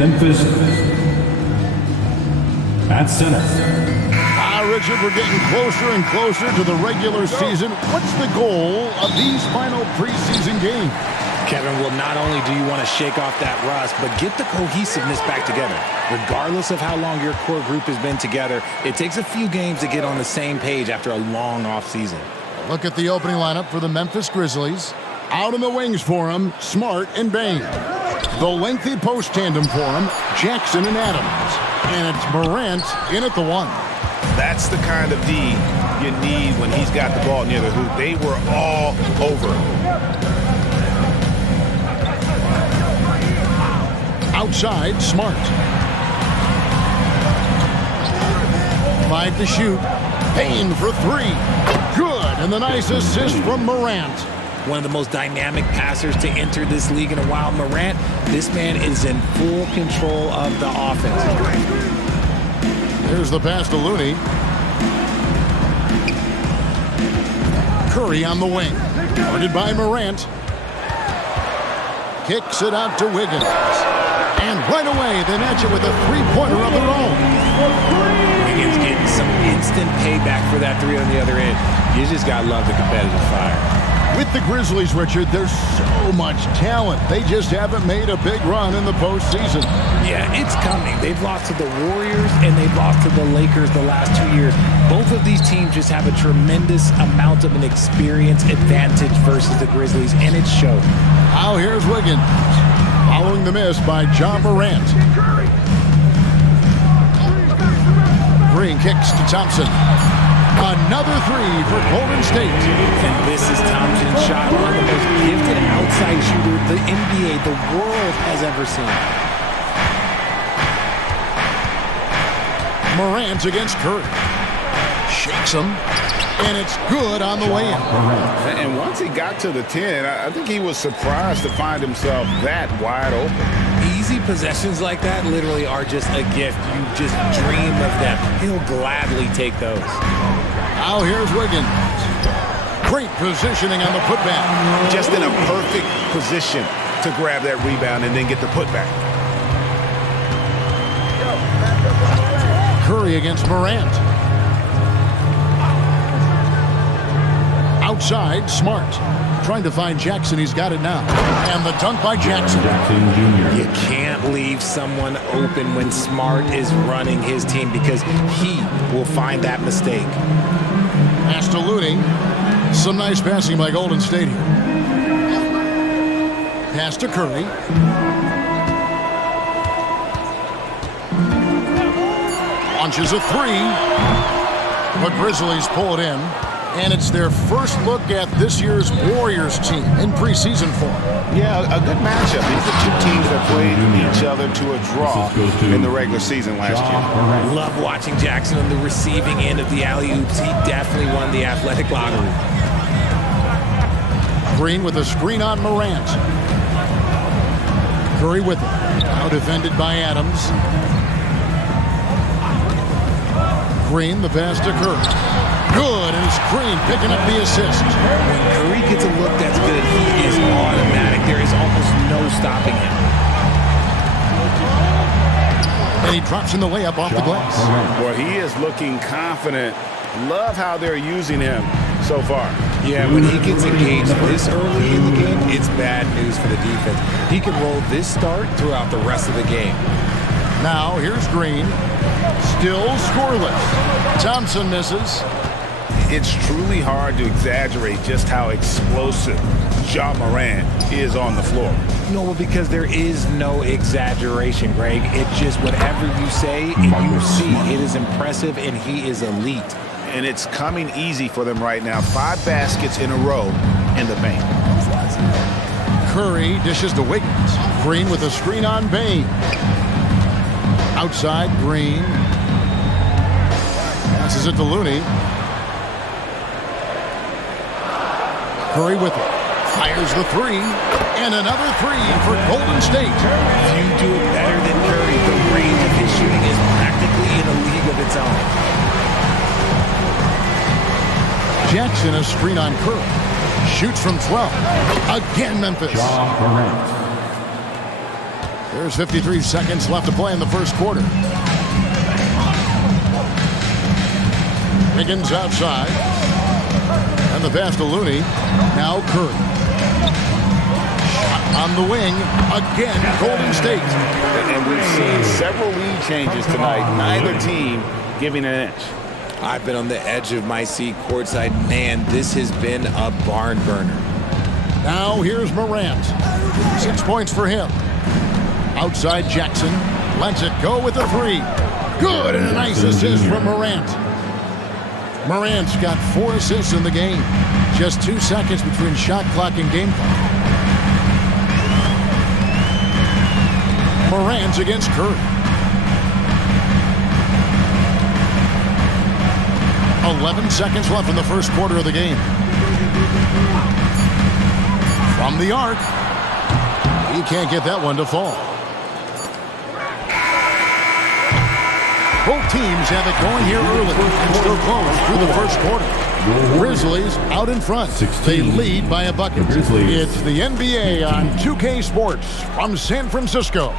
Memphis. At center. Richard, we're getting closer and closer to the regular season. What's the goal of these final preseason games? Kevin, well, not only do you want to shake off that rust, but get the cohesiveness back together. Regardless of how long your core group has been together, it takes a few games to get on the same page after a long offseason. Look at the opening lineup for the Memphis Grizzlies. Out in the wings for him, Smart and Bain. The lengthy post tandem for him, Jackson and Adams. And it's Morant in at the 1. That's the kind of D you need when he's got the ball near the hoop. They were all over him. Outside, Smart. 5 to shoot. Payne for 3. Good, and the nice assist from Morant. One of the most dynamic passers to enter this league in a while. Morant, this man is in full control of the offense. There's the pass to Looney. Curry on the wing. Guarded by Morant. Kicks it out to Wiggins. And right away, they match it with a three-pointer of their own. Wiggins getting some instant payback for that 3 on the other end. You just got to love the competitive fire. With the Grizzlies, Richard, there's so much talent. They just haven't made a big run in the postseason. Yeah, it's coming. They've lost to the Warriors and they've lost to the Lakers the last 2 years. Both of these teams just have a tremendous amount of an experience advantage versus the Grizzlies, and it showed. Now here's Wiggins, following the miss by John Morant. Green kicks to Thompson. Another 3 for Golden State. And this is Thompson's shot, one of the most gifted outside shooter the NBA, the world has ever seen. Morant against Curry. Shakes him, and it's good on the way in. And once he got to the 10, I think he was surprised to find himself that wide open. Easy possessions like that literally are just a gift. You just dream of them. He'll gladly take those. Now here's Wiggins. Great positioning on the putback. Just in a perfect position to grab that rebound and then get the putback. Curry against Morant. Outside, Smart. Trying to find Jackson. He's got it now. And the dunk by Jackson. You can't leave someone open when Smart is running his team because he will find that mistake. Pass to Looney. Some nice passing by Golden State here. Pass to Curry. Launches a 3. The Grizzlies pull it in. And it's their first look at this year's Warriors team in preseason form. Yeah, a good matchup. These are two teams that played each other to a draw in the regular season last year. Love watching Jackson on the receiving end of the alley-oops. He definitely won the athletic lottery. Green with a screen on Morant. Curry with it. Now defended by Adams. Green, the pass to Curry. Good, and it's Green picking up the assist. When Curry gets a look that's good, he is automatic. There is almost no stopping him. And he drops in the layup off the glass. Well, he is looking confident. Love how they're using him so far. Yeah, when he gets engaged this early in the game, it's bad news for the defense. He can roll this start throughout the rest of the game. Now, here's Green. Still scoreless. Thompson misses. It's truly hard to exaggerate just how explosive Ja Morant is on the floor. No, because there is no exaggeration, Greg. It's just whatever you say and you see. It is impressive, and he is elite. And it's coming easy for them right now. 5 baskets in a row in the paint. Curry dishes to Wiggins. Green with a screen on Bain. Outside, Green. Passes it to Looney. Curry with it. Fires the 3. And another 3 for Golden State. Few do it better than Curry. The range of his shooting is practically in a league of its own. Jackson a screen on Curry. Shoots from 12. Again, Memphis. There's 53 seconds left to play in the first quarter. Wiggins outside. And the pass to Looney. Now Curry. Shot on the wing. Again, Golden State. And we've seen several lead changes tonight. Neither team giving an inch. I've been on the edge of my seat courtside. Man, this has been a barn burner. Now here's Morant. 6 points for him. Outside Jackson. Lets it go with the three. Good, and a nice assist from Morant. Morant's got 4 assists in the game. Just 2 seconds between shot clock and game clock. Morant's against Curry. 11 seconds left in the first quarter of the game. From the arc. He can't get that one to fall. Both teams have it going here early and still close through the first quarter. Grizzlies out in front. They lead by a bucket. It's the NBA on 2K Sports from San Francisco.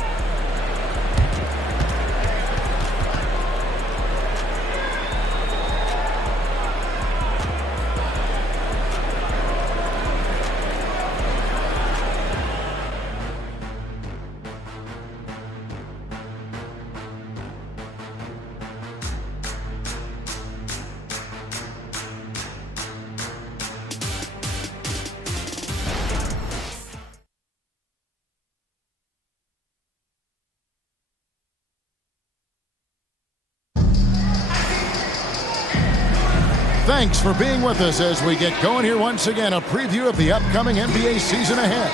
Thanks for being with us as we get going here once again. A preview of the upcoming NBA season ahead.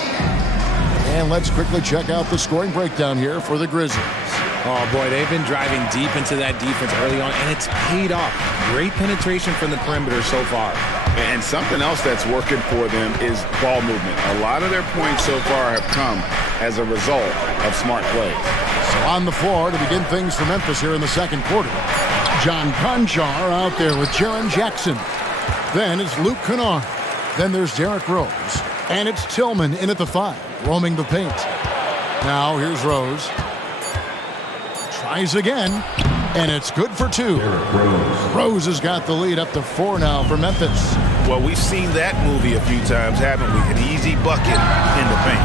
And let's quickly check out the scoring breakdown here for the Grizzlies. Oh, boy, they've been driving deep into that defense early on, and it's paid off. Great penetration from the perimeter so far. And something else that's working for them is ball movement. A lot of their points so far have come as a result of smart plays. So on the floor to begin things for Memphis here in the second quarter. John Conchar out there with Jaren Jackson. Then it's Luke Kennard. Then there's Derrick Rose. And it's Tillman in at the 5, roaming the paint. Now here's Rose. Tries again. And it's good for 2. Rose has got the lead up to 4 now for Memphis. Well, we've seen that movie a few times, haven't we? An easy bucket in the paint.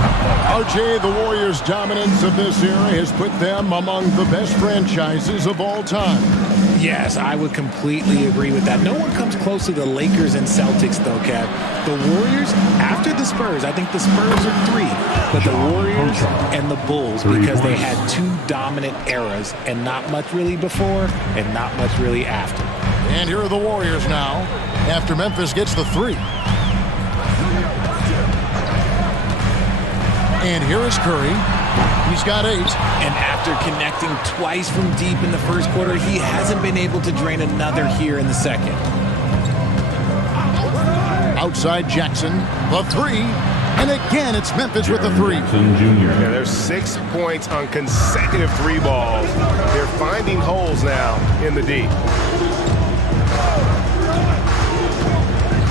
RJ, the Warriors' dominance of this era has put them among the best franchises of all time. Yes, I would completely agree with that. No one comes close to the Lakers and Celtics, though, Kev. The Warriors, after the Spurs, I think the Spurs are 3, but the Warriors and the Bulls, because they had 2 dominant eras and not much really before and not much really after. And here are the Warriors now, after Memphis gets the 3. And here is Curry. He's got 8. And after connecting twice from deep in the first quarter, he hasn't been able to drain another here in the second. Outside Jackson, the 3. And again, it's Memphis with the 3. Yeah, there's 6 points on consecutive 3 balls. They're finding holes now in the D.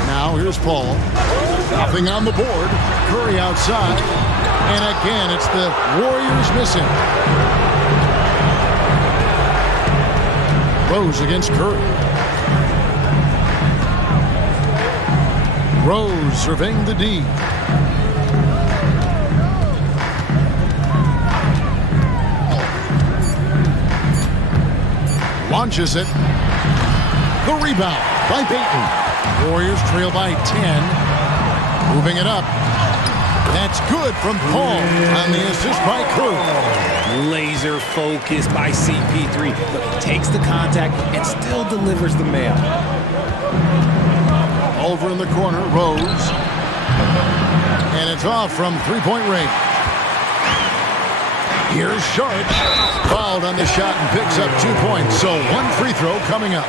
Now here's Paul. Nothing on the board. Curry outside. And again, it's the Warriors missing. Rose against Curry. Rose surveying the D. Launches it. The rebound by Payton. Warriors trail by 10. Moving it up. That's good from Paul on the assist by Curry. Laser focus by CP3. Look, he takes the contact and still delivers the mail. Over in the corner, Rose. And it's off from three-point range. Here's Sharp. Fouled on the shot and picks up 2 points. So 1 free throw coming up.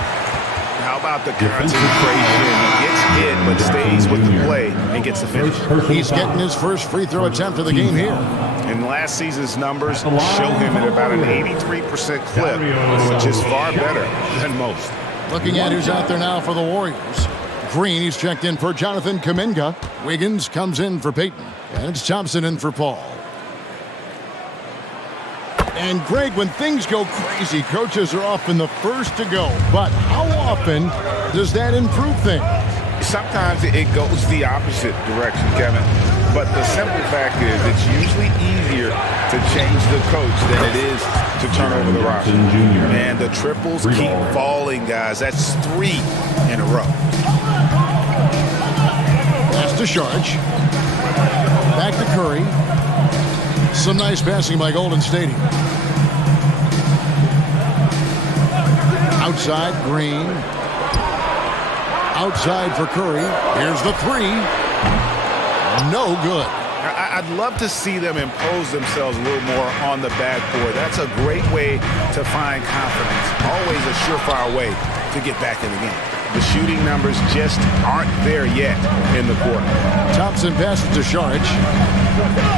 How about the concentration? He gets hit, but stays with the play and gets the finish. He's getting his first free throw attempt of the game here. And last season's numbers show him at about an 83% clip, which is far better than most. Looking at who's out there now for the Warriors. Green, he's checked in for Jonathan Kuminga. Wiggins comes in for Payton. And it's Thompson in for Paul. And Greg, when things go crazy, coaches are often the first to go. But how often does that improve things? Sometimes it goes the opposite direction, Kevin. But the simple fact is it's usually easier to change the coach than it is to turn over the roster. Man, the triples keep falling, guys. That's 3 in a row. Pass to Sharge. Back to Curry. Some nice passing by Golden State. Outside, Green. Outside for Curry. Here's the 3. No good. I'd love to see them impose themselves a little more on the backboard. That's a great way to find confidence. Always a surefire way to get back in the game. The shooting numbers just aren't there yet in the quarter. Thompson passes to Sharge.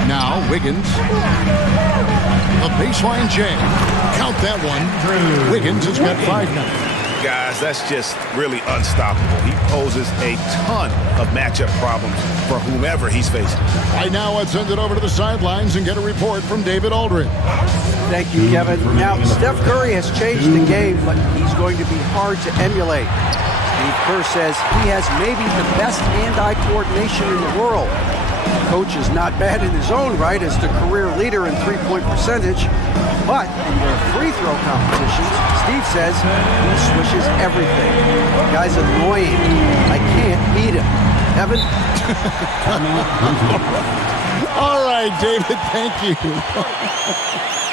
Now Wiggins. A baseline jam. Count that one. Wiggins has got 5 now. Guys, that's just really unstoppable. He poses a ton of matchup problems for whomever he's facing. Right now, let's send it over to the sidelines and get a report from David Aldridge. Thank you, Kevin. Now, Steph Curry has changed the game, but he's going to be hard to emulate. Steve Kerr says he has maybe the best hand-eye coordination in the world. Coach is not bad in his own right as the career leader in three-point percentage, but in their free throw competitions, Steve says he swishes everything. The guy's annoying. I can't beat him. Evan? All right, David, thank you.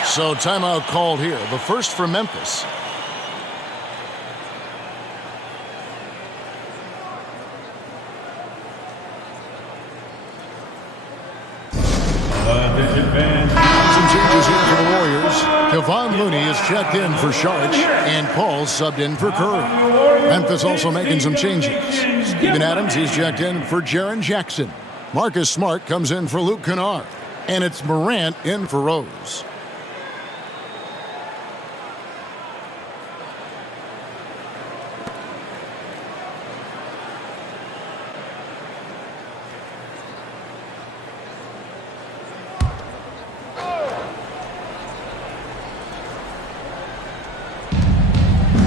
So timeout called here. The first for Memphis. Some changes here for the Warriors. Kevon Looney is checked in for Sharge, and Paul subbed in for Curry. Memphis also making some changes. Steven Adams, he's checked in for Jaren Jackson. Marcus Smart comes in for Luke Kennard. And it's Morant in for Rose.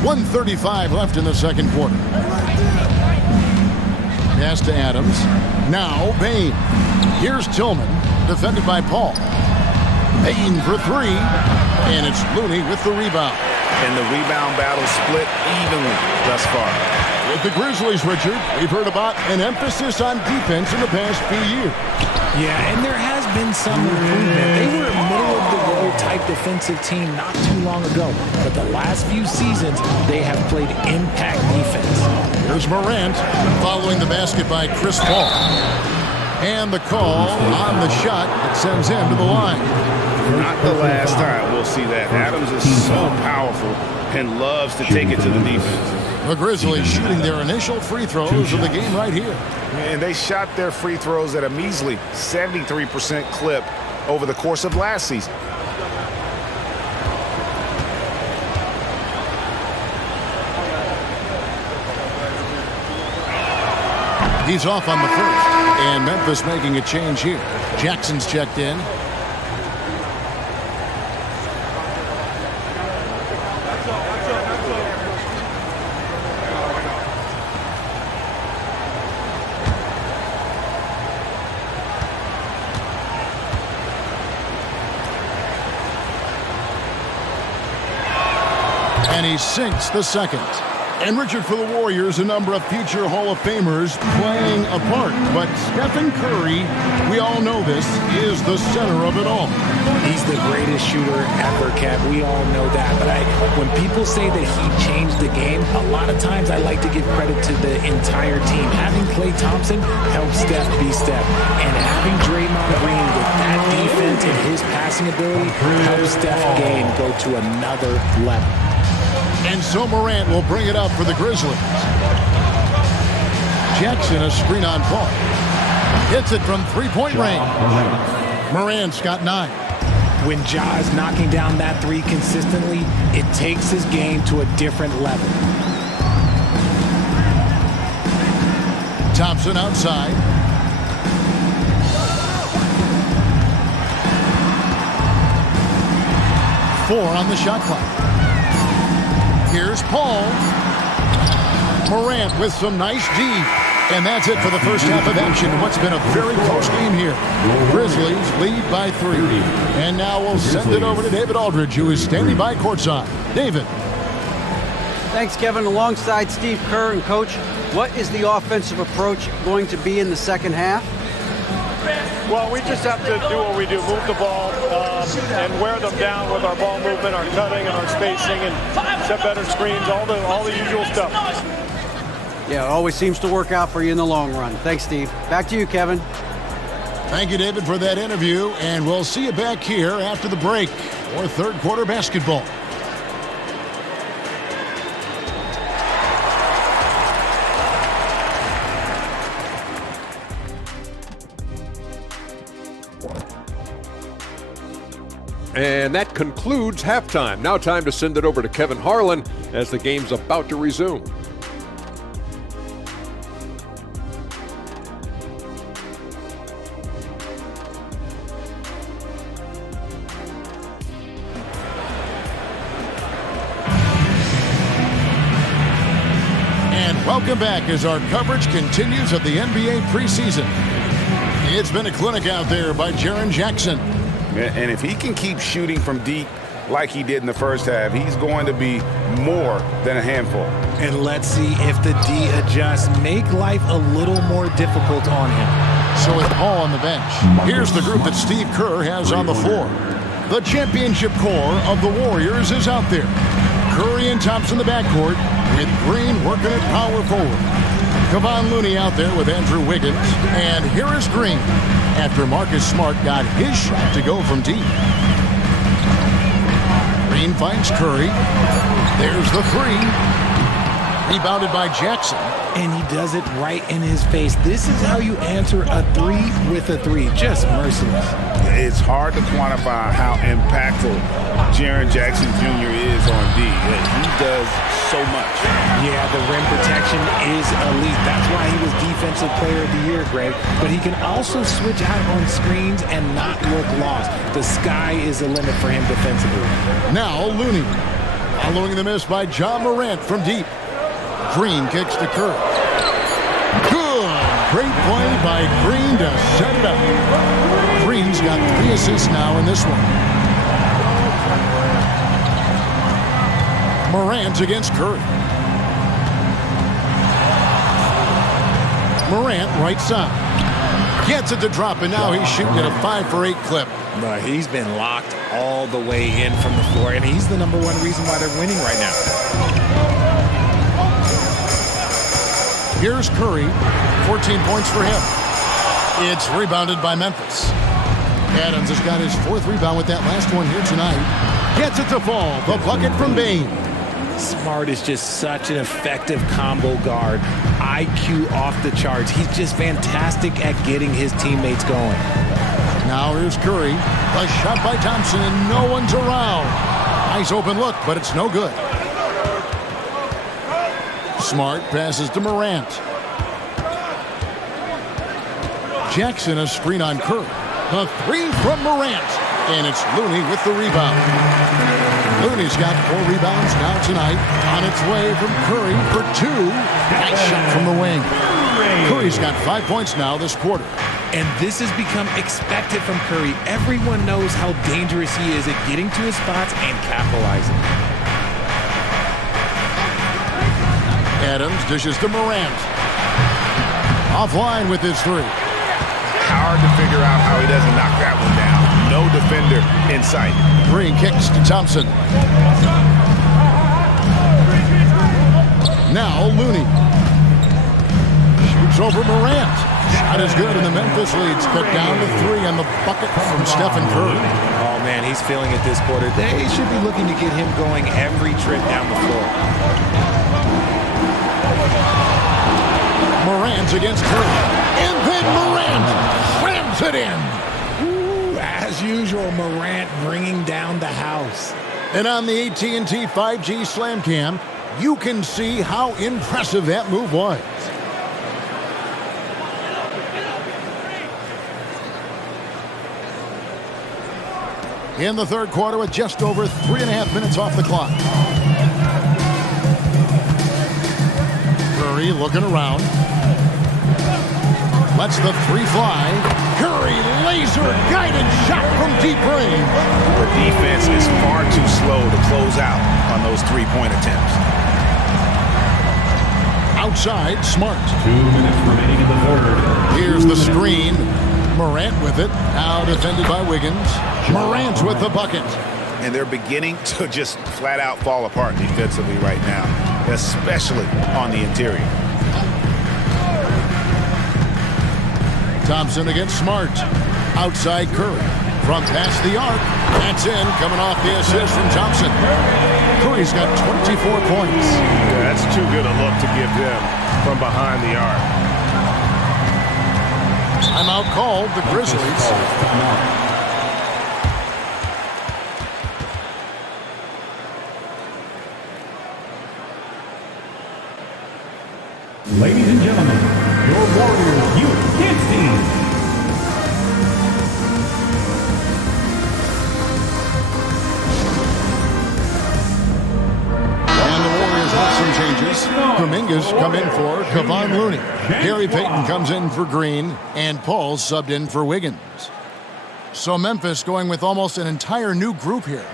.135 left in the second quarter. Pass to Adams. Now Bain. Here's Tillman, defended by Paul. Bain for 3, and it's Looney with the rebound. And the rebound battle split evenly thus far. With the Grizzlies, Richard, we've heard about an emphasis on defense in the past few years. Yeah, and there has been some improvement. They were a middle-of-the-road type defensive team not too long ago. But the last few seasons, they have played impact defense. Here's Morant following the basket by Chris Paul. And the call on the shot that sends him to the line. Not the last time we'll see that. Adams is so powerful and loves to take it to the defense. The Grizzlies shooting their initial free throws of the game right here. And they shot their free throws at a measly 73% clip over the course of last season. He's off on the first. And Memphis making a change here. Jackson's checked in. And he sinks the second. And Richard, for the Warriors, a number of future Hall of Famers playing a part. But Stephen Curry, we all know this, is the center of it all. He's the greatest shooter ever, Kev. We all know that. But when people say that he changed the game, a lot of times I like to give credit to the entire team. Having Klay Thompson helped Steph be Steph. And having Draymond Green with that defense and his passing ability helped Steph game go to another level. And so Morant will bring it up for the Grizzlies. Jackson, a screen on Paul. Hits it from three-point range. Morant's got 9. When Ja is knocking down that 3 consistently, it takes his game to a different level. Thompson outside. 4 on the shot clock. Here's Paul. Morant with some nice D. And that's it for the first half of action. What's been a very close game here. Grizzlies lead by 3. And now we'll send it over to David Aldridge, who is standing by courtside. David. Thanks, Kevin. Alongside Steve Kerr and Coach, what is the offensive approach going to be in the second half? Well, we just have to do what we do, move the ball and wear them down with our ball movement, our cutting, and our spacing, and set better screens, all the usual stuff. Yeah, it always seems to work out for you in the long run. Thanks, Steve. Back to you, Kevin. Thank you, David, for that interview, and we'll see you back here after the break for third quarter basketball. And that concludes halftime. Now time to send it over to Kevin Harlan as the game's about to resume. And welcome back as our coverage continues of the NBA preseason. It's been a clinic out there by Jaren Jackson. And if he can keep shooting from deep like he did in the first half, he's going to be more than a handful. And let's see if the D adjusts, make life a little more difficult on him. So with Paul on the bench, here's the group that Steve Kerr has on the floor. The championship core of the Warriors is out there. Curry and Thompson in the backcourt, with Green working at power forward. Kevon Looney out there with Andrew Wiggins. And here is Green, after Marcus Smart got his shot to go from deep. Green finds Curry. There's the 3. Rebounded by Jackson. And he does it right in his face. This is how you answer a 3 with a 3. Just merciless. It's hard to quantify how impactful Jaren Jackson Jr. is on D. He does so much. Yeah, the rim protection is elite. That's why he was Defensive Player of the Year, Greg. But he can also switch out on screens and not look lost. The sky is the limit for him defensively. Now Looney. Following the miss by John Morant from deep. Green kicks to Curry. Good. Great play by Green to set it up. Green's got 3 assists now in this one. Morant against Curry. Morant right side. Gets it to drop, and now he's shooting at a 5 for 8 clip. But he's been locked all the way in from the floor, and he's the #1 reason why they're winning right now. Here's Curry, 14 points for him. It's rebounded by Memphis. Adams has got his 4th rebound with that last one here tonight. Gets it to fall. The bucket from Bane. Smart is just such an effective combo guard. IQ off the charts. He's just fantastic at getting his teammates going. Now here's Curry. A shot by Thompson, and no one's around. Nice open look, but it's no good. Smart passes to Morant. Jackson a screen on Curry. A 3 from Morant. And it's Looney with the rebound. Looney's got 4 rebounds now tonight. On its way from Curry for 2. Nice shot from the wing. Curry's got 5 points now this quarter. And this has become expected from Curry. Everyone knows how dangerous he is at getting to his spots and capitalizing. Adams dishes to Morant. Offline with his 3. Hard to figure out how he doesn't knock that one down. No defender in sight. Green kicks to Thompson. Now Looney. Shoots over Morant. Shot is good, and the Memphis leads cut down to 3 on the bucket from Stephen Curry. Oh, man, he's feeling it this quarter. They should be looking to get him going every trip down the floor. Morant against Curry. And then Morant slams it in. Ooh, as usual, Morant bringing down the house. And on the AT&T 5G Slam Cam, you can see how impressive that move was. in the third quarter with just over 3.5 minutes off the clock. Curry looking around. Lets the three fly. Curry, laser guided shot from deep range. The defense is far too slow to close out on those three-point attempts. Outside, Smart. 2 minutes remaining in the third. Here's the screen. Morant with it. Now defended by Wiggins. Morant with the bucket. And they're beginning to just flat out fall apart defensively right now, especially on the interior. Thompson against Smart. Outside Curry. From past the arc. That's in. Coming off the assist from Thompson. Curry's got 24 points. Yeah, that's too good a look to give them from behind the arc. Timeout called the Grizzlies. Ladies and gentlemen, your Warriors Youth Kids team. Changes. Kuminga's come in for Kevon Looney. Gary Payton comes in for Green, and Paul subbed in for Wiggins. So Memphis going with almost an entire new group here.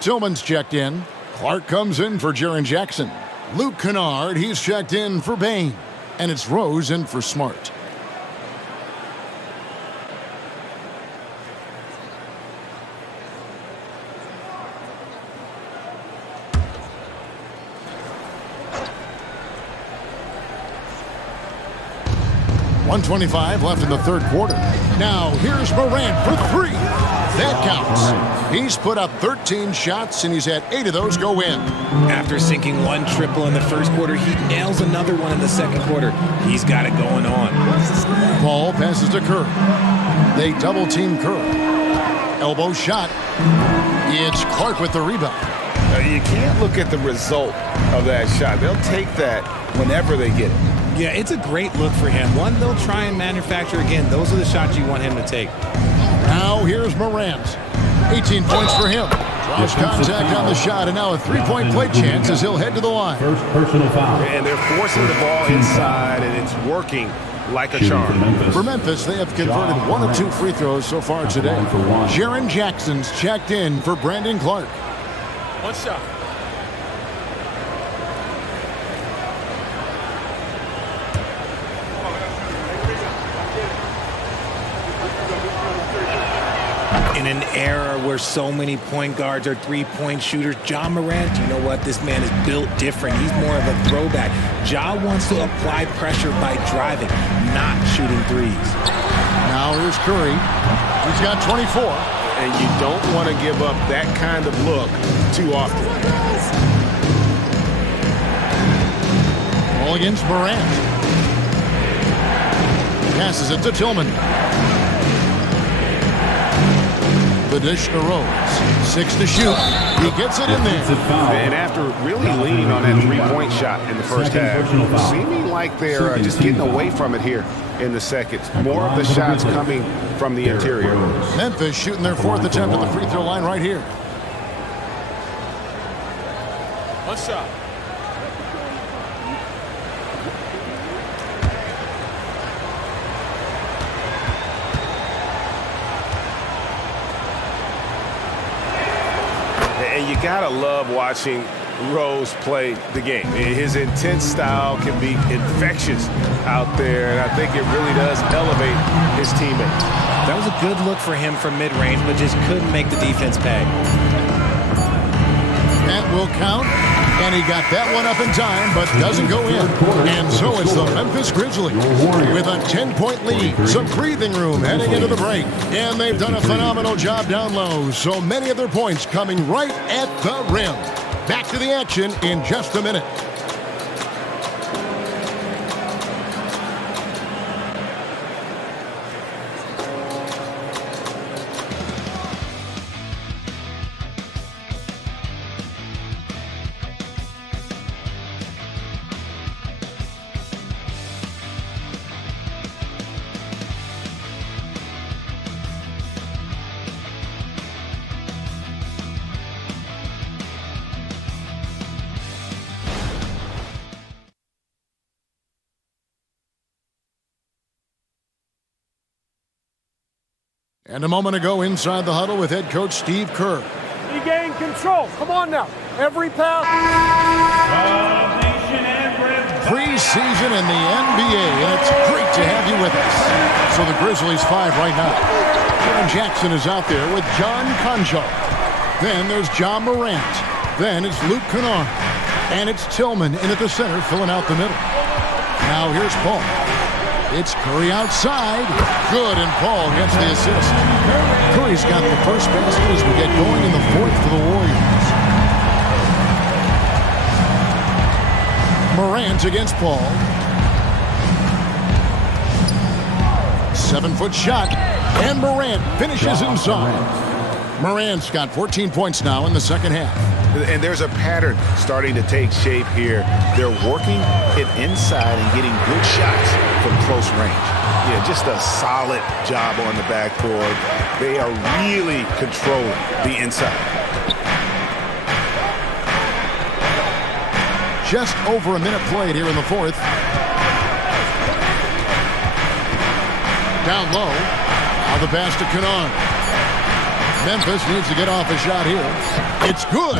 Tillman's checked in. Clark comes in for Jaren Jackson. Luke Kennard, he's checked in for Bain. And it's Rose in for Smart. .125 left in the third quarter. Now here's Morant for three. That counts. He's put up 13 shots, and he's had 8 of those go in. After sinking one triple in the first quarter, he nails another one in the second quarter. He's got it going on. Paul passes to Curry. They double-team Curry. Elbow shot. It's Clark with the rebound. You can't look at the result of that shot. They'll take that whenever they get it. Yeah, it's a great look for him. One they'll try and manufacture again. Those are the shots you want him to take. Now here's Morant. 18 points for him. Draws contact on the shot, and now a three-point play chance as he'll head to the line. First personal foul. And they're forcing the ball inside, and it's working like a charm. For Memphis, they have converted 1 of 2 free throws so far today. Jaren Jackson's checked in for Brandon Clark. One shot. In an era where so many point guards are three-point shooters, Ja Morant, you know what? This man is built different. He's more of a throwback. Ja wants to apply pressure by driving, not shooting threes. Now here's Curry. He's got 24. And you don't want to give up that kind of look too often. All against Morant. Passes it to Tillman. The dish to Rose. 6 to shoot. He gets it in there. And after really leaning on that three-point shot in the first half, seeming like they're just getting away from it here in the second. More of the shots coming from the interior. Memphis shooting their 4th attempt at the free throw line right here. One shot. And you gotta love watching Rose play the game. His intense style can be infectious out there, and I think it really does elevate his teammates. That was a good look for him from mid-range, but just couldn't make the defense pay. That will count, and he got that one up in time, but doesn't go in. And so it's the Memphis Grizzlies with a 10-point lead. Some breathing room heading into the break. And they've done a phenomenal job down low, so many of their points coming right at the rim. Back to the action in just a minute. And a moment ago inside the huddle with head coach Steve Kerr. You gain control. Come on now. Every pass. Preseason in the NBA, and it's great to have you with us. So the Grizzlies 5 right now. Jaren Jackson is out there with John Conjar. Then there's John Morant. Then it's Luke Kennard. And it's Tillman in at the center, filling out the middle. Now here's Paul. It's Curry outside. Good, and Paul gets the assist. Curry's got the first basket as we get going in the fourth for the Warriors. Morant against Paul. 7-foot shot. And Morant finishes inside. Morant's got 14 points now in the second half. And there's a pattern starting to take shape here. They're working it inside and getting good shots from close range. Yeah, just a solid job on the backboard. They are really controlling the inside. Just over a minute played here in the fourth. Down low. Now the pass to Kennard. Memphis needs to get off a shot here. It's good.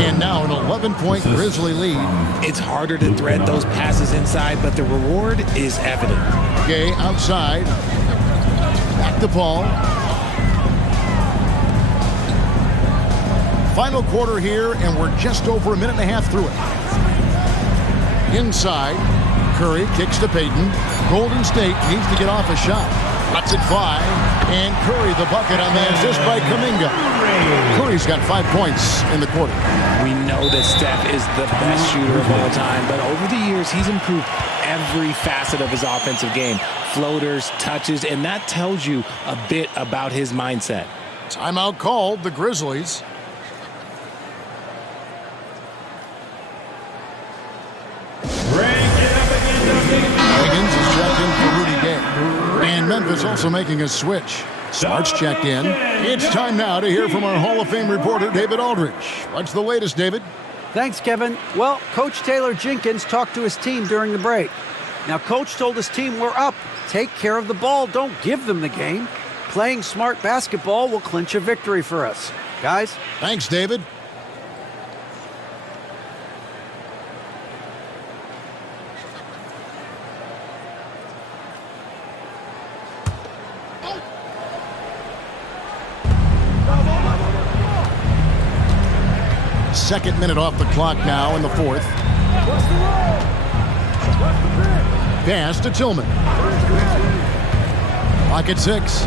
And now an 11-point Grizzly lead. It's harder to thread those passes inside, but the reward is evident. Gay outside. Back to Paul. Final quarter here, and we're just over a minute and a half through it. Inside. Curry kicks to Payton. Golden State needs to get off a shot. Lets it fly. And Curry the bucket on the assist by Kuminga. Curry's got 5 points in the quarter. We know that Steph is the best shooter of all time, but over the years, he's improved every facet of his offensive game. Floaters, touches, and that tells you a bit about his mindset. Timeout called, the Grizzlies. Wiggins is checked in for Rudy Gay. And Memphis also making a switch. Smart's checked in. It's time now to hear from our Hall of Fame reporter, David Aldridge. What's the latest, David? Thanks, Kevin. Well, Coach Taylor Jenkins talked to his team during the break. Now, Coach told his team, we're up. Take care of the ball. Don't give them the game. Playing smart basketball will clinch a victory for us. Guys? Thanks, David. Second minute off the clock now in the fourth. Pass to Tillman. Clock at 6.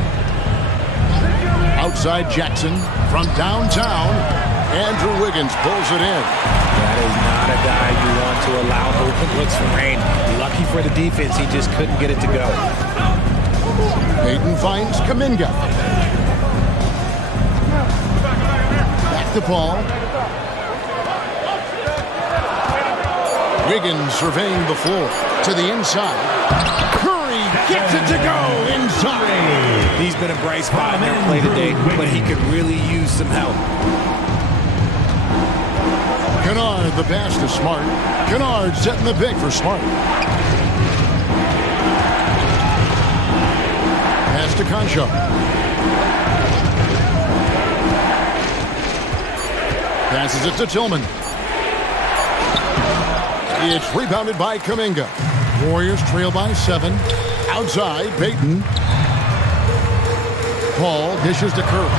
Outside Jackson from downtown. Andrew Wiggins pulls it in. That is not a guy you want to allow open looks from Rain. Lucky for the defense, he just couldn't get it to go. Payton finds Kuminga. Back to Paul. Wiggins surveying the floor to the inside. Curry gets it to go inside. He's been a bright spot in their play today, but he could really use some help. Kennard, the pass to Smart. Kennard setting the pick for Smart. Pass to Concha. Passes it to Tillman. It's rebounded by Kuminga. Warriors trail by 7. Outside, Payton. Paul dishes to Curry.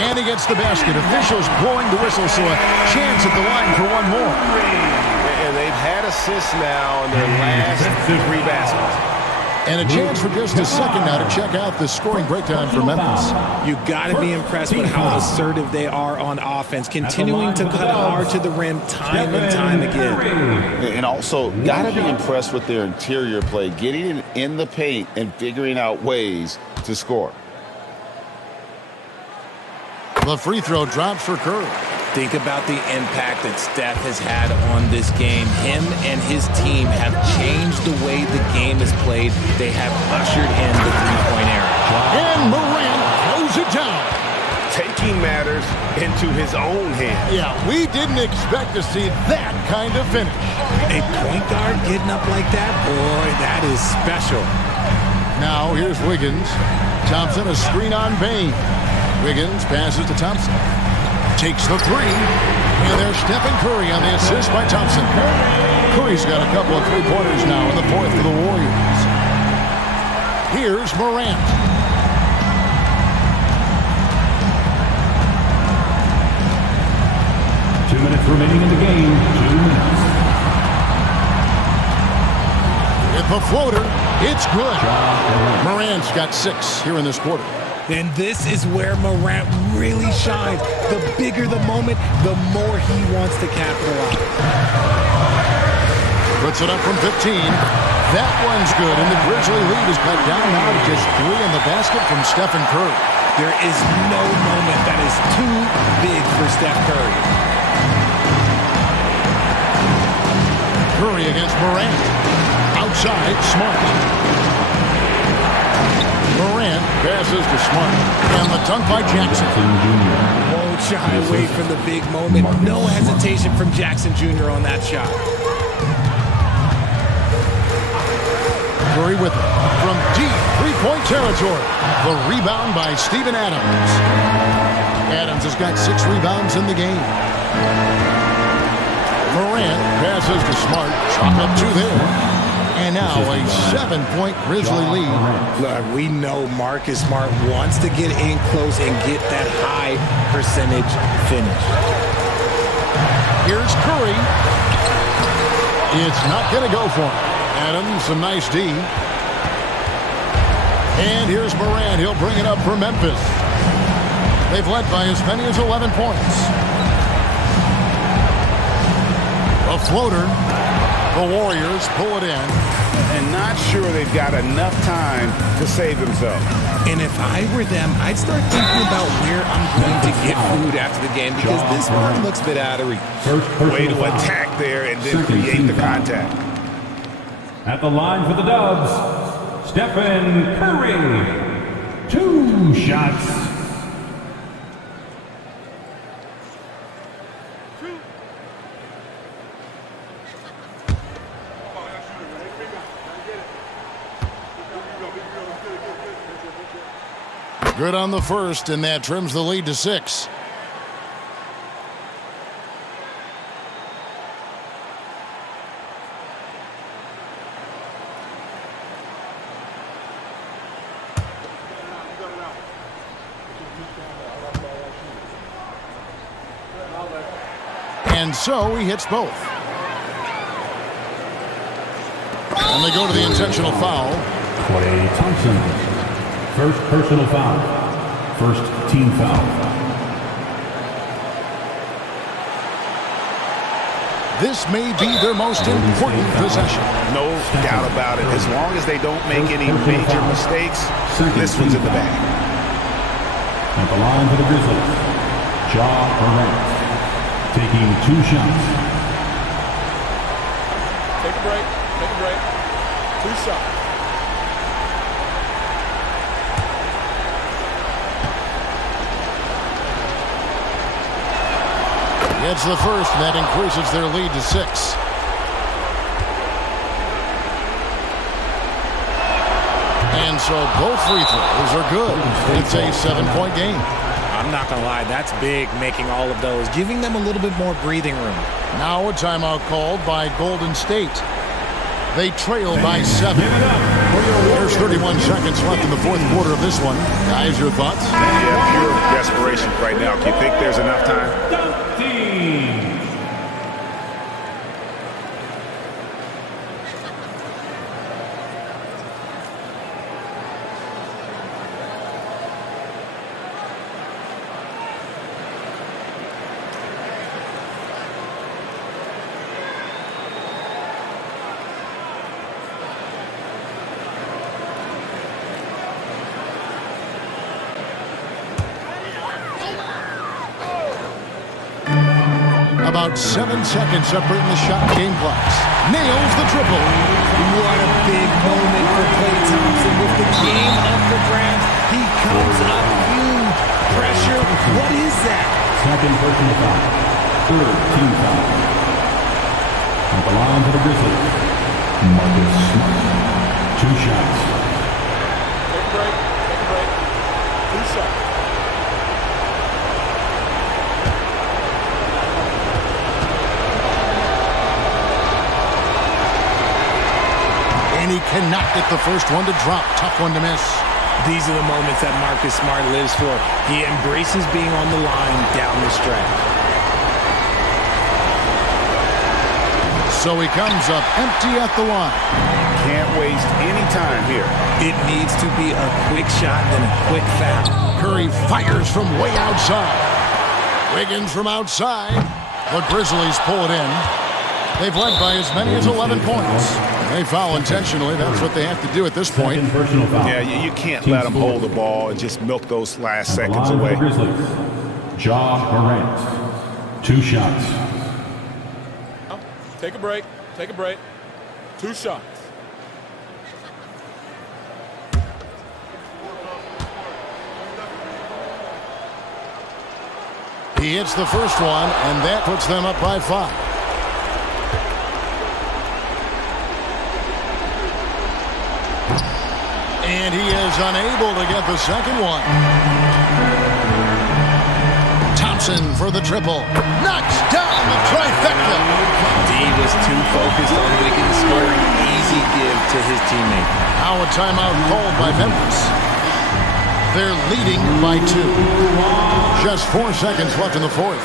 And he gets the basket. Officials blowing the whistle, so a chance at the line for one more. And they've had assists now in their last 3 baskets. And a chance for just a second now to check out the scoring breakdown for Memphis. You got to be impressed with how assertive they are on offense, continuing to cut hard to the rim time and time again. And also, got to be impressed with their interior play, getting in the paint and figuring out ways to score. The free throw drops for Curry. Think about the impact that Steph has had on this game. Him and his team have changed the way the game is played. They have ushered in the three-point era. And Morant throws it down. Taking matters into his own hands. Yeah, we didn't expect to see that kind of finish. A point guard getting up like that, boy, that is special. Now here's Wiggins. Thompson, a screen on Bain. Wiggins passes to Thompson. Takes the three. And there's Stephen Curry on the assist by Thompson. Curry's got a couple of three-pointers now in the fourth for the Warriors. Here's Morant. 2 minutes remaining in the game. 2 minutes. With the floater, it's good. Morant's got 6 here in this quarter. And this is where Morant really shines. The bigger the moment, the more he wants to capitalize. Puts it up from 15. That one's good, and the Grizzly lead is cut down now to just 3 in the basket from Stephen Curry. There is no moment that is too big for Steph Curry. Curry against Morant. Outside, Smart. Morant passes to Smart. And the dunk by Jackson. Won't shy away from the big moment. No hesitation from Jackson Jr. on that shot. Curry with it. From deep three-point territory. The rebound by Steven Adams. Adams has got 6 rebounds in the game. Morant passes to Smart. Chalk up 2 there. And now a 7-point Grizzly lead. Look, we know Marcus Smart wants to get in close and get that high percentage finish. Here's Curry. It's not going to go for him. Adams, a nice D. And here's Morant. He'll bring it up for Memphis. They've led by as many as 11 points. A floater. The Warriors pull it in. And not sure they've got enough time to save themselves. And if I were them, I'd start thinking about where I'm going to get food after the game because this one looks a bit out of reach. Way to attack there and then create the contact. At the line for the Dubs, Stephen Curry. 2 shots. Good on the first, and that trims the lead to 6. And so he hits both. And they go to the intentional foul. Klay Thompson. First personal foul. First team foul. This may be their most important possession. No doubt about it. As long as they don't make any major mistakes, this one's in the bag. At the line for the Grizzlies, Ja Morant, taking 2 shots. Take a break. Take a break. 2 shots. Gets the first, and that increases their lead to 6. And so both free throws are good. It's a 7-point game. I'm not going to lie, that's big, making all of those, giving them a little bit more breathing room. Now a timeout called by Golden State. They trail by 7. There's 31 seconds left in the fourth quarter of this one. Guys, your thoughts? Yeah, pure desperation right now. Do you think there's enough time? About 7 seconds separating the shot game clocks. Nails the triple. What a big moment for Klay Thompson with the game up for grabs. He comes up huge. Pressure. What is that? Second personal foul. Third team foul. At the line for the Grizzlies, Marcus Smart. 2 shots. shot. And he cannot get the first one to drop. Tough one to miss. These are the moments that Marcus Smart lives for. He embraces being on the line down the stretch. So he comes up empty at the line. Can't waste any time here. It needs to be a quick shot and a quick foul. Curry fires from way outside. Wiggins from outside. The Grizzlies pull it in. They've led by as many as 11 points. They foul intentionally. That's what they have to do at this point. Yeah, you can't let them hold the ball and just milk those last seconds away. Ja Morant, 2 shots. Take a break. Take a break. 2 shots. He hits the first one, and that puts them up by 5. And he is unable to get the second one. Thompson for the triple. Knocks down the trifecta. D was too focused on Wiggins scoring. Easy give to his teammate. Now a timeout called by Memphis. They're leading by 2. Just 4 seconds left in the fourth.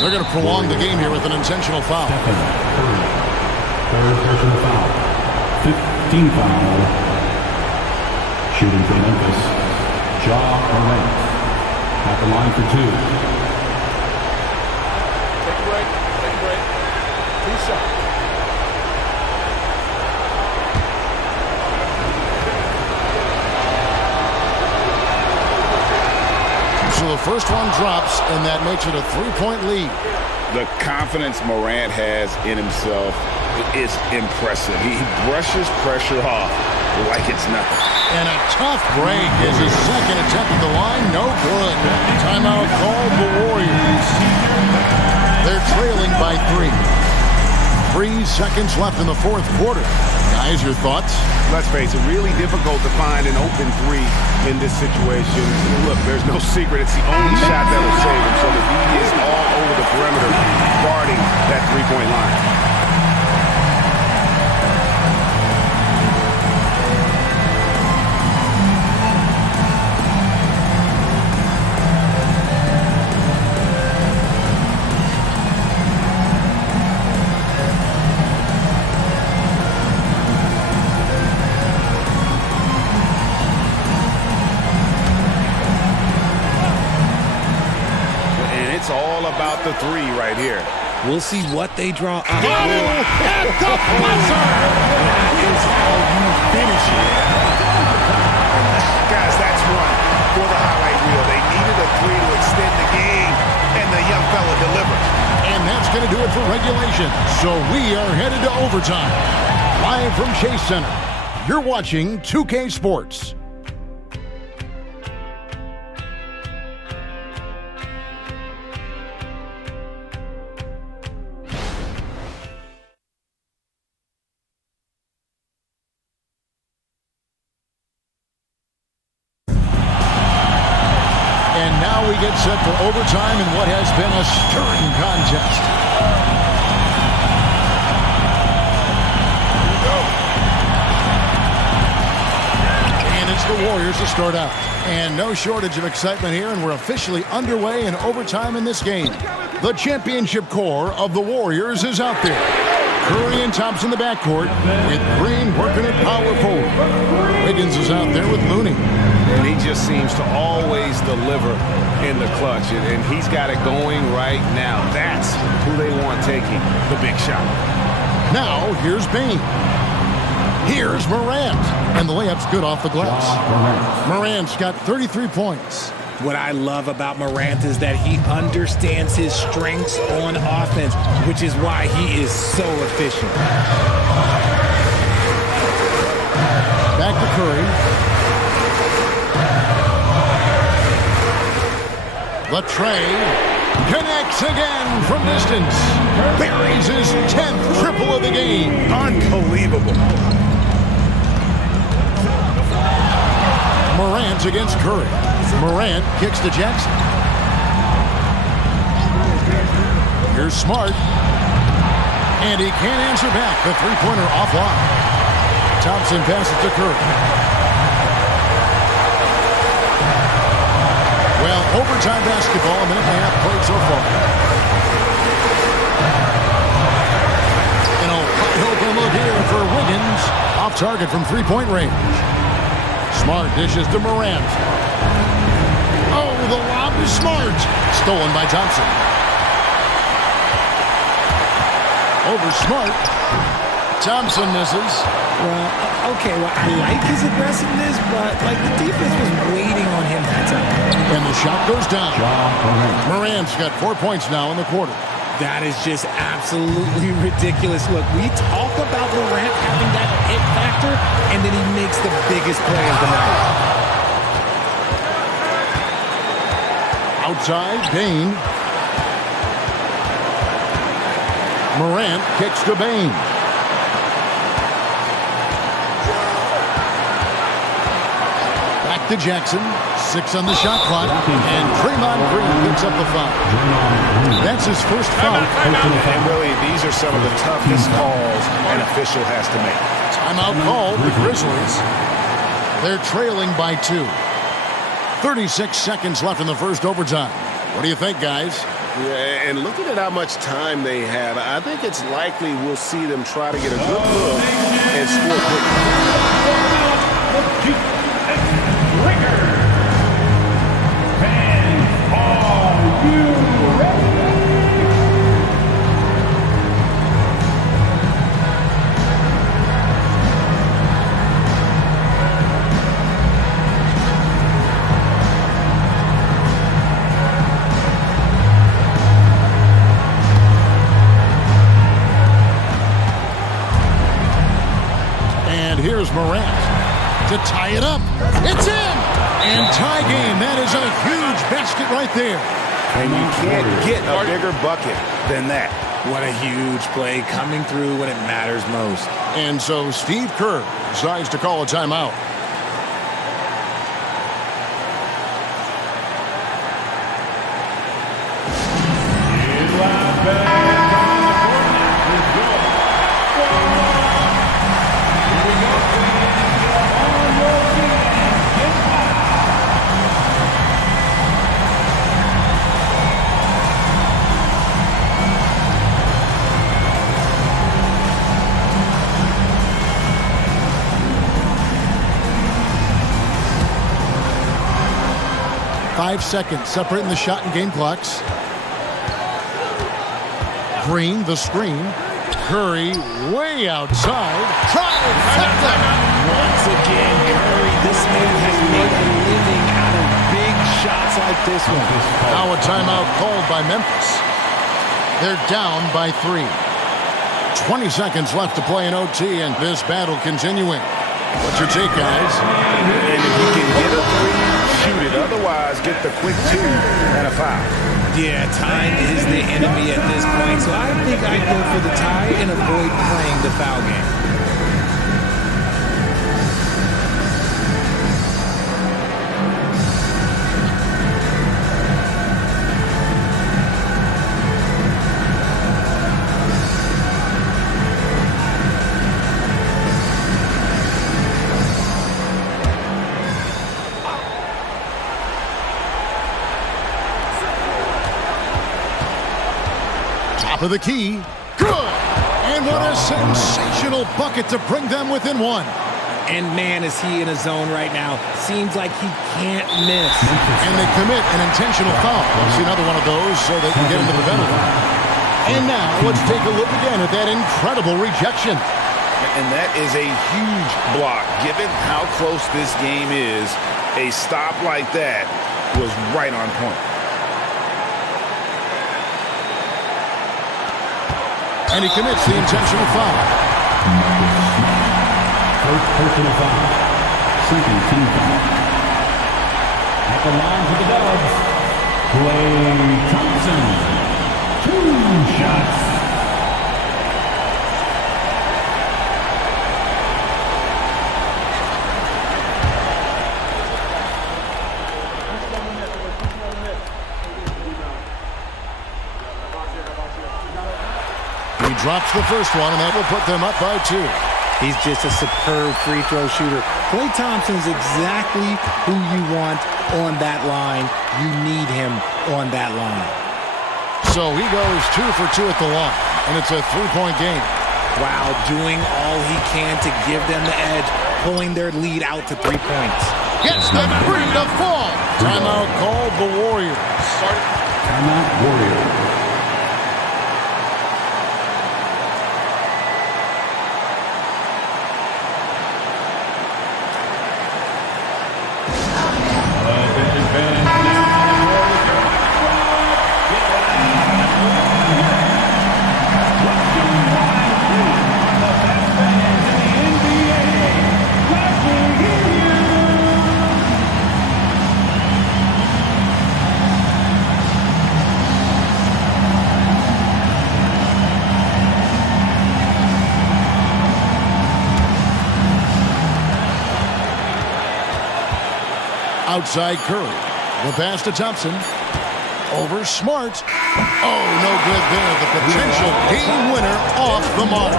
They're going to prolong the game here with an intentional foul. Third personal foul. 15 foul. Shooting for Memphis. Ja Morant at the line for 2. Take a break. Take a break. 2 shots. So the first one drops, and that makes it a 3-point lead. The confidence Morant has in himself is impressive. He brushes pressure off like it's nothing. And a tough break is his second attempt at the line. No good. Timeout called the Warriors. They're trailing by 3. 3 seconds left in the fourth quarter. Guys, your thoughts? Let's face it, really difficult to find an open 3 in this situation. Look, there's no secret. It's the only shot that will save him. So the D is all over the perimeter, guarding that 3-point line. About the 3 right here. We'll see what they draw up. At the buzzer! That is how you finish it. Guys, that's one for the highlight reel. They needed a 3 to extend the game, and the young fella delivered. And that's going to do it for regulation. So we are headed to overtime. Live from Chase Center, you're watching 2K Sports. We get set for overtime in what has been a stirring contest. And it's the Warriors to start out. And no shortage of excitement here, and we're officially underway in overtime in this game. The championship core of the Warriors is out there. Curry and Thompson in the backcourt, with Green working at power forward. Wiggins is out there with Looney. And he just seems to always deliver in the clutch, and he's got it going right now. That's who they want taking the big shot. Now, here's Bain. Here's Morant. And the layup's good off the glass. Morant's got 33 points, What I love about Morant is that he understands his strengths on offense, which is why he is so efficient. Back to Curry. The tray. Connects again from distance. Buries his 10th triple of the game. Unbelievable. Morant against Curry. Morant kicks to Jackson. Here's Smart. And he can't answer back. The three-pointer offline. Thompson passes to Curry. Well, overtime basketball, a minute and a half played so far. And a wide open look here for Wiggins. Off target from three-point range. Smart dishes to Morant. Oh, the lob is Smart. Stolen by Thompson. Over Smart. Thompson misses. Well, okay, I like his aggressiveness, but the defense was waiting on him that time. And the shot goes down. Morant's got 4 points now in the quarter. That is just absolutely ridiculous. Look, we talk about Morant having that hit factor, and then he makes the biggest play of the night. Outside, Bain. Morant kicks to Bain. Back to Jackson. 6 on the shot clock. And Draymond Green picks up the foul. That's his first foul. And really, these are some of the toughest calls an official has to make. Timeout called the Grizzlies. They're trailing by 2. 36 seconds left in the first overtime. What do you think, guys? Yeah, and looking at how much time they have, I think it's likely we'll see them try to get a good look and score quickly. Here's Morant to tie it up. It's in! And tie game. That is a huge basket right there. And you can't get a bigger bucket than that. What a huge play coming through when it matters most. And so Steve Kerr decides to call a timeout. Five seconds separating the shot and game clocks. Green, the screen. Curry way outside. Trifecta! Once again, Curry, this man has made a living out of big shots like this one. Now a timeout called by Memphis. They're down by 3. 20 seconds left to play in OT, and this battle continuing. What's your take, guys? And if you can get a 3, shoot it. Otherwise, get the quick 2 and a foul. Yeah, time is the enemy at this point, so I think I'd go for the tie and avoid playing the foul game. Top of the key. Good! And what a sensational bucket to bring them within 1. And man, is he in a zone right now. Seems like he can't miss. And they commit an intentional foul. We'll see another one of those so they can get into the penalty. And now let's take a look again at that incredible rejection. And that is a huge block. Given how close this game is, a stop like that was right on point. And he commits the intentional foul. First personal foul. Second team foul. At the line for the Dubs, Klay Thompson. 2 shots. He drops the first one, and that will put them up by 2. He's just a superb free throw shooter. Klay Thompson is exactly who you want on that line. You need him on that line. So he goes 2 for 2 at the line, and it's a 3-point game. Wow, doing all he can to give them the edge, pulling their lead out to 3 points. Gets the three to fall. Timeout called the Warriors. Timeout Warriors. Outside Curry. The pass to Thompson. Over Smart. Oh, no good there. The potential game winner off the mark.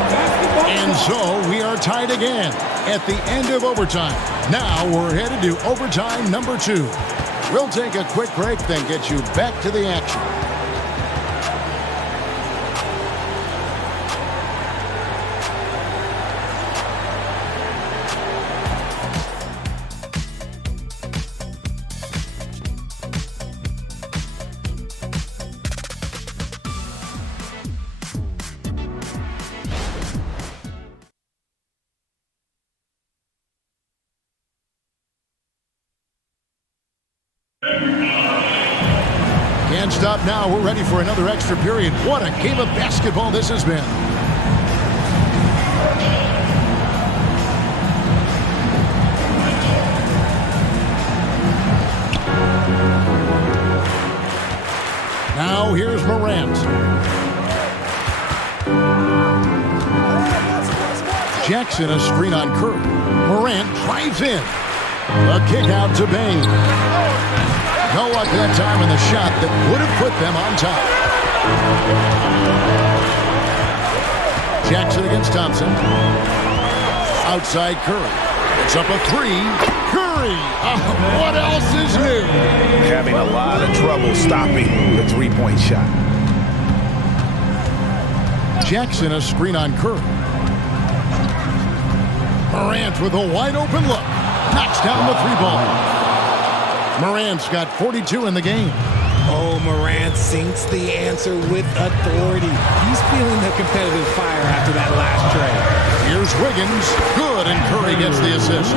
And so we are tied again at the end of overtime. Now we're headed to overtime number 2. We'll take a quick break, then get you back to the action. Can't stop now. We're ready for another extra period. What a game of basketball this has been. Now here's Morant. Jackson a screen on Curry. Morant drives in. A kick out to Bain. No luck that time in the shot that would have put them on top. Jackson against Thompson. Outside Curry. It's up a 3. Curry! What else is new? Having a lot of trouble stopping the 3-point shot. Jackson a screen on Curry. Morant with a wide open look. Knocks down the 3-ball. Morant's got 42 in the game. Oh, Morant sinks the answer with authority. He's feeling the competitive fire after that last tray. Here's Wiggins. Good, and Curry gets the assist.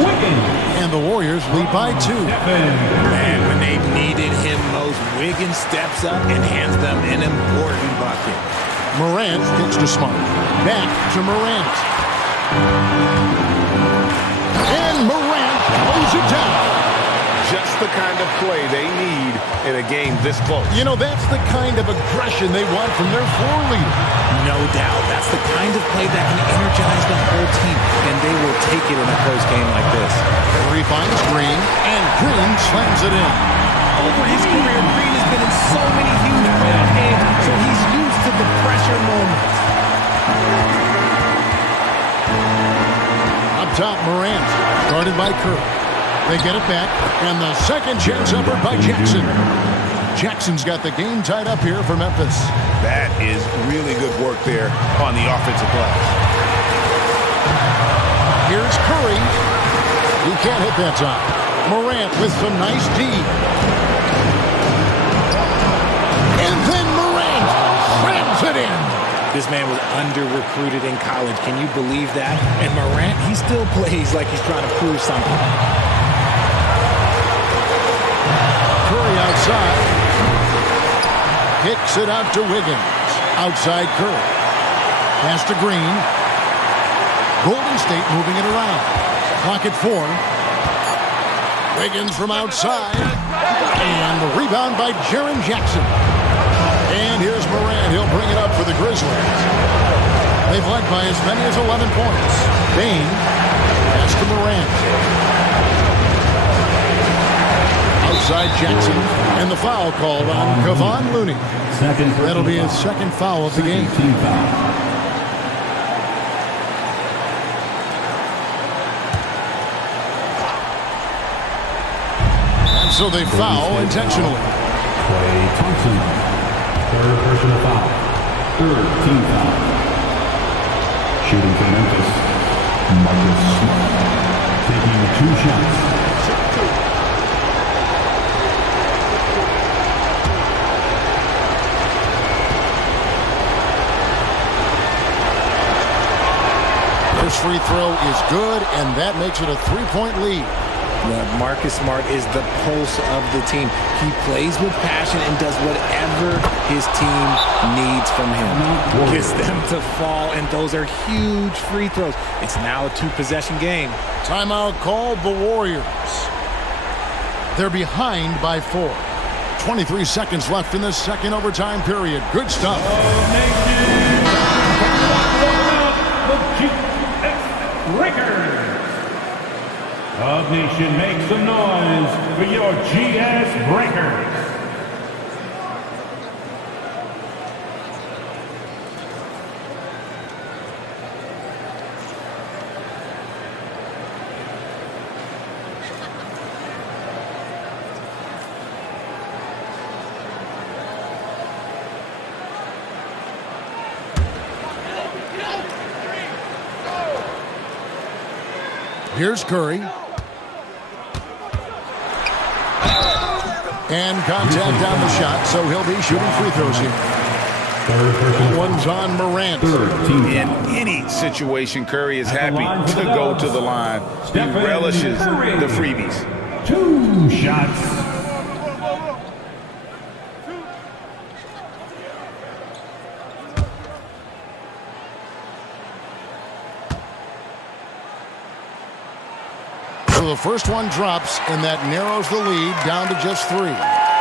And the Warriors lead by 2. Man, when they needed him most, Wiggins steps up and hands them an important bucket. Morant kicks to Smart. Back to Morant. And Morant throws it down. Just the kind of play they need in a game this close. You know, that's the kind of aggression they want from their floor leader. No doubt. That's the kind of play that can energize the whole team, and they will take it in a close game like this. Curry finds Green, and Green slams it in. Over his career, Green has been in so many huge playoff games, so he's used to the pressure moments. Up top, Morant, guarded by Curry. They get it back, and the second chance effort by Jackson. Jackson's got the game tied up here for Memphis. That is really good work there on the offensive glass. Here's Curry. He can't hit that time. Morant with some nice D. And then Morant slams it in. This man was under-recruited in college. Can you believe that? And Morant, he still plays like he's trying to prove something. Curry side. Kicks it out to Wiggins. Outside Curry. Pass to Green. Golden State moving it around. Clock at 4. Wiggins from outside. And the rebound by Jaren Jackson. And here's Morant. He'll bring it up for the Grizzlies. They've led by as many as 11 points. Bain. Pass to Morant. Outside Jackson. And the foul called on Kevon Looney. That'll be his second foul of the game. Team foul. So they foul intentionally. Klay Thompson. Third personal foul. Third team foul. Shooting for Memphis. Marcus Smart. Taking 2 shots. First free throw is good, and that makes it a 3-point lead. Marcus Smart is the pulse of the team. He plays with passion and does whatever his team needs from him. Gets them to fall, and those are huge free throws. It's now a 2-possession game. Timeout called the Warriors. They're behind by 4. 23 seconds left in the second overtime period. Good stuff. Of Nation, make some noise for your GS Breakers. Here's Curry. And contact on the shot, so he'll be shooting free throws here. One's on Morant. In any situation, Curry is happy to go to the line. He relishes the freebies. 2 shots. So the first one drops, and that narrows the lead down to just 3.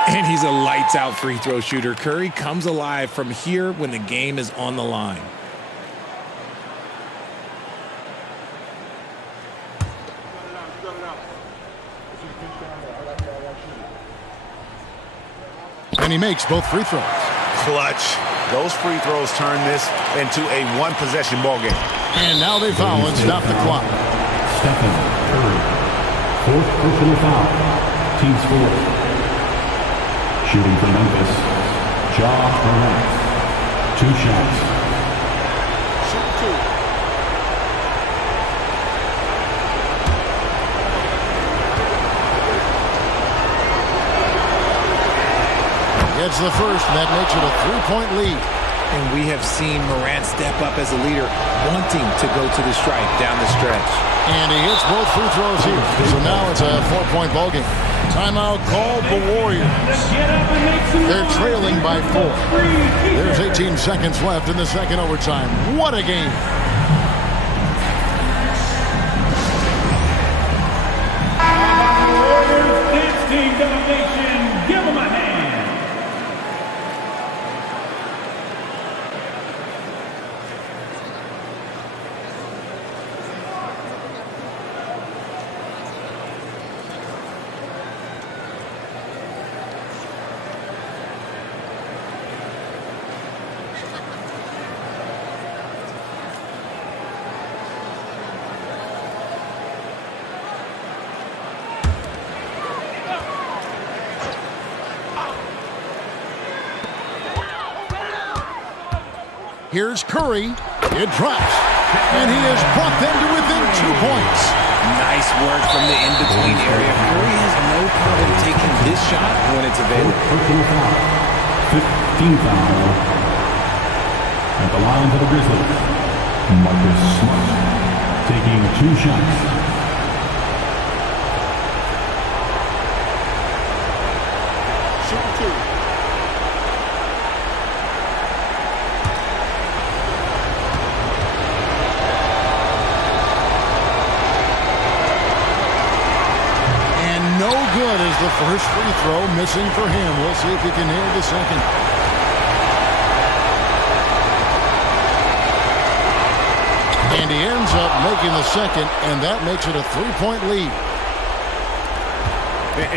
And he's a lights-out free throw shooter. Curry comes alive from here when the game is on the line. And he makes both free throws. Clutch. Those free throws turn this into a 1-possession ball game. And now they foul and stop the clock. Stephen Curry. 4th personal foul. Team's 4th. Shooting for Memphis. Morant. 2 shots. Gets the first, and that makes it a 3-point lead. And we have seen Morant step up as a leader, wanting to go to the stripe down the stretch. And he hits both free throws here. So now it's a 4-point ballgame. Timeout called the Warriors. They're trailing by 4. There's 18 seconds left in the second overtime. What a game. Warriors dance team domination. Give them a hand. Here's Curry. It drops. And he has brought them to within 2 points. Nice work from the in-between area. Curry has no problem taking this shot when it's available. Personal foul. 15 foul. At the line for the Grizzlies. Marcus Smart. Taking 2 shots. first free throw missing for him. We'll see if he can nail the second. And he ends up making the second, and that makes it a 3-point lead.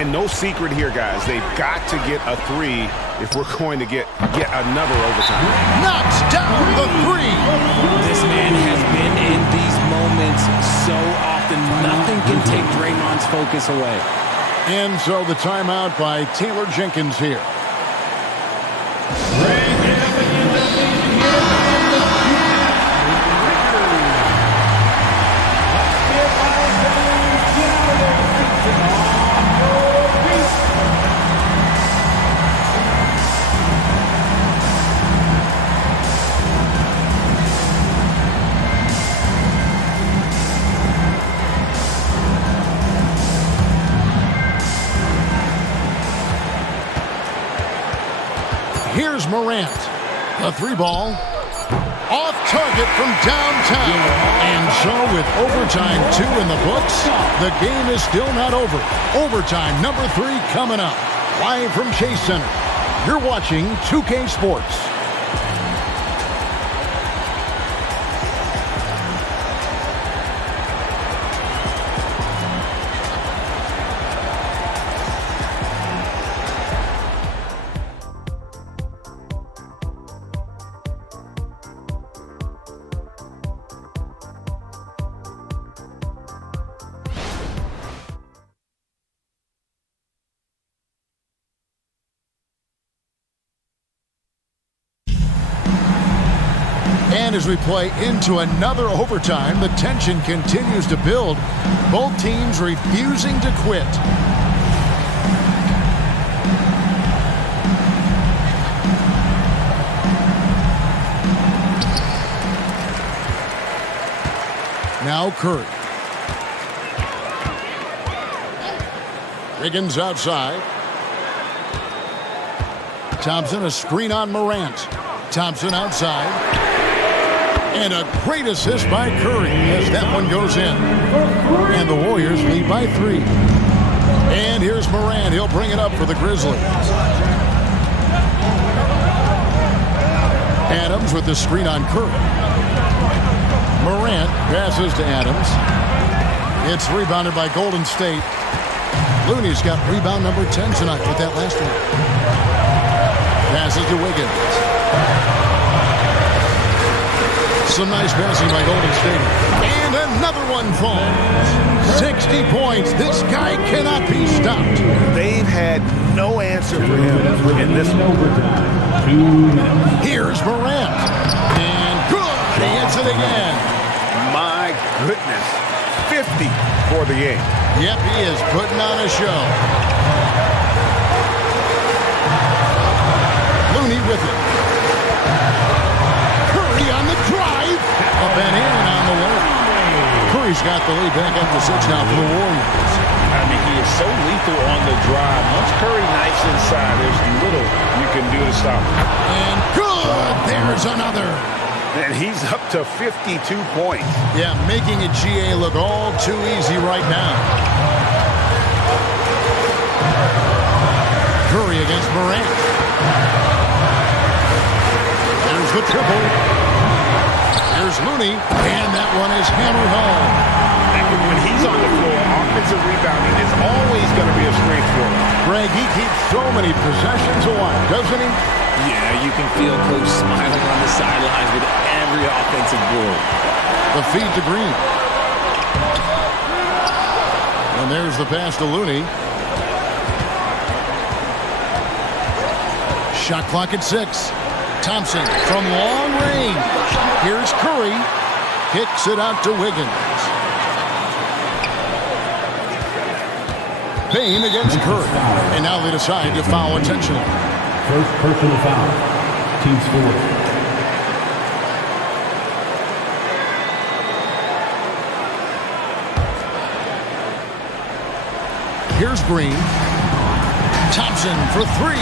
And no secret here, guys. They've got to get a 3 if we're going to get yet another overtime. Knocks down the 3. This man has been in these moments so often. Nothing can take Draymond's focus away. And so the timeout by Taylor Jenkins here. Here's Morant. The 3-ball. Off target from downtown. And so with overtime 2 in the books, the game is still not over. Overtime number 3 coming up. Live from Chase Center. You're watching 2K Sports. And as we play into another overtime, the tension continues to build. Both teams refusing to quit. Now Curry. Wiggins outside. Thompson, a screen on Morant. Thompson outside. And a great assist by Curry as that one goes in. And the Warriors lead by 3. And here's Morant. He'll bring it up for the Grizzlies. Adams with the screen on Curry. Morant passes to Adams. It's rebounded by Golden State. Looney's got rebound number 10 tonight with that last one. Passes to Wiggins. Some nice passing by Golden State. And another one falls. 60 points. This guy cannot be stopped. They've had no answer for him in this overtime. 2 minutes. Here's Morant. And good. He hits it again. My goodness. 50 for the game. Yep, he is putting on a show. Looney with it. Curry on the drive. Up and in on the way. Curry's got the lead back up to 6 now for the Warriors. I mean, he is so lethal on the drive. Once Curry knifes inside, there's little you can do to stop him. And good. There's another. And he's up to 52 points. Yeah, making a GA look all too easy right now. Curry against Morant. There's the triple. There's Looney, and that one is hammered home. When he's on the floor, offensive rebounding is always going to be a strength for him. Greg, he keeps so many possessions alive, doesn't he? Yeah, you can feel Coach smiling on the sidelines with every offensive board. The feed to Green. And there's the pass to Looney. Shot clock at 6. Thompson from long range. Here's Curry. Kicks it out to Wiggins. Payne against Curry. And now they decide to foul intentionally. First personal foul. Team score. Here's Green. Thompson for 3.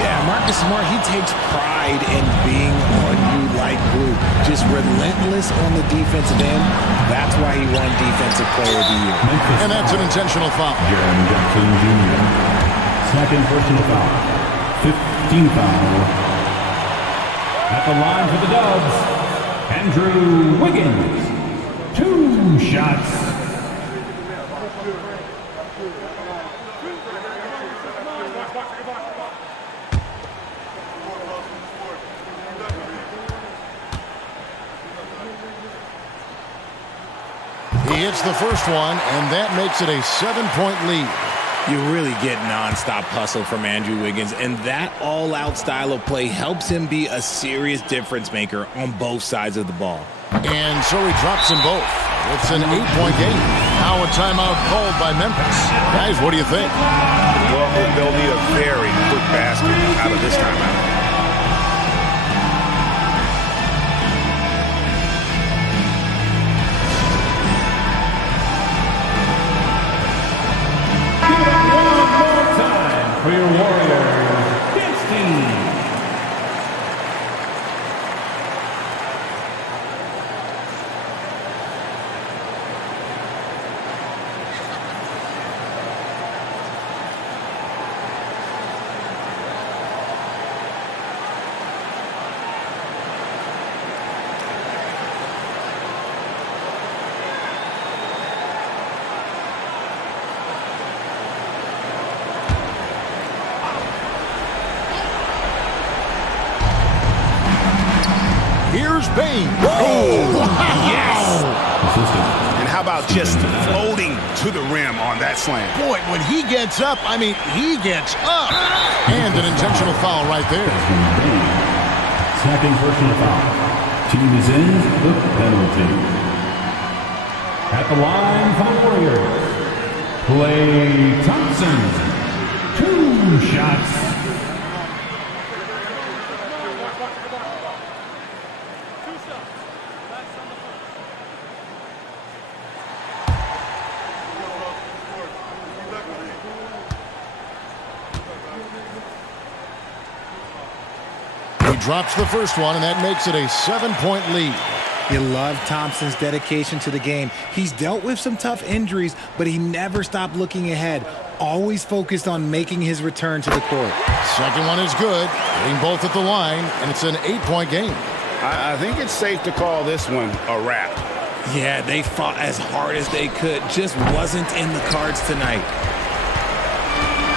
Yeah, Marcus Smart, he takes pride in being on you like glue. Just relentless on the defensive end. That's why he won Defensive Player of the Year. And that's an intentional foul. Jackson Jr. Second personal foul. 15th foul. At the line for the Dubs, Andrew Wiggins. 2 shots. He hits the first one, and that makes it a 7-point lead. You really get nonstop hustle from Andrew Wiggins, and that all-out style of play helps him be a serious difference maker on both sides of the ball. And so he drops them both. It's an 8-point game. Now a timeout called by Memphis. Guys, what do you think? Well, they'll need a very quick basket out of this timeout. For your Warriors, dance team. Here's Bain. Oh, yes! And how about just floating to the rim on that slam? Boy, when he gets up, I mean, he gets up. And an intentional foul right there. Second personal foul. Team is in the penalty. At the line for the Warriors, Klay Thompson. 2 shots. Drops the first one, and that makes it a 7-point lead. You love Thompson's dedication to the game. He's dealt with some tough injuries, but he never stopped looking ahead, always focused on making his return to the court. Second one is good, hitting both at the line, and it's an 8-point game. I think it's safe to call this one a wrap. Yeah, they fought as hard as they could, just wasn't in the cards tonight.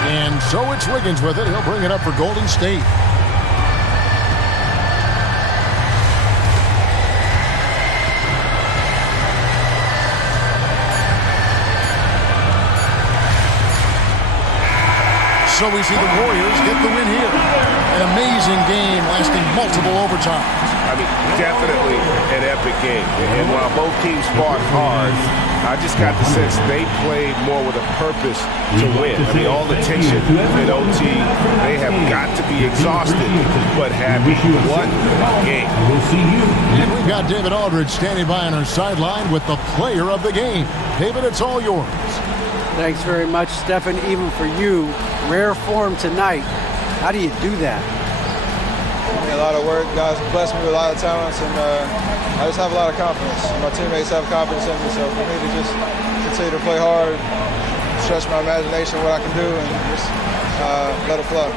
And so it's Wiggins with it. He'll bring it up for Golden State. So we see the Warriors get the win here. An amazing game lasting multiple overtimes. I mean, definitely an epic game. And while both teams fought hard, I just got the sense they played more with a purpose to win. I mean, all the tension in OT, they have got to be exhausted, but have won the game. And we've got David Aldridge standing by on our sideline with the player of the game. David, it's all yours. Thanks very much, Stephen, even for you. Rare form tonight. How do you do that? A lot of work. Guys blessed me with a lot of talents, and I just have a lot of confidence. My teammates have confidence in me, so for me to just continue to play hard, stretch my imagination, what I can do, and just let it flow.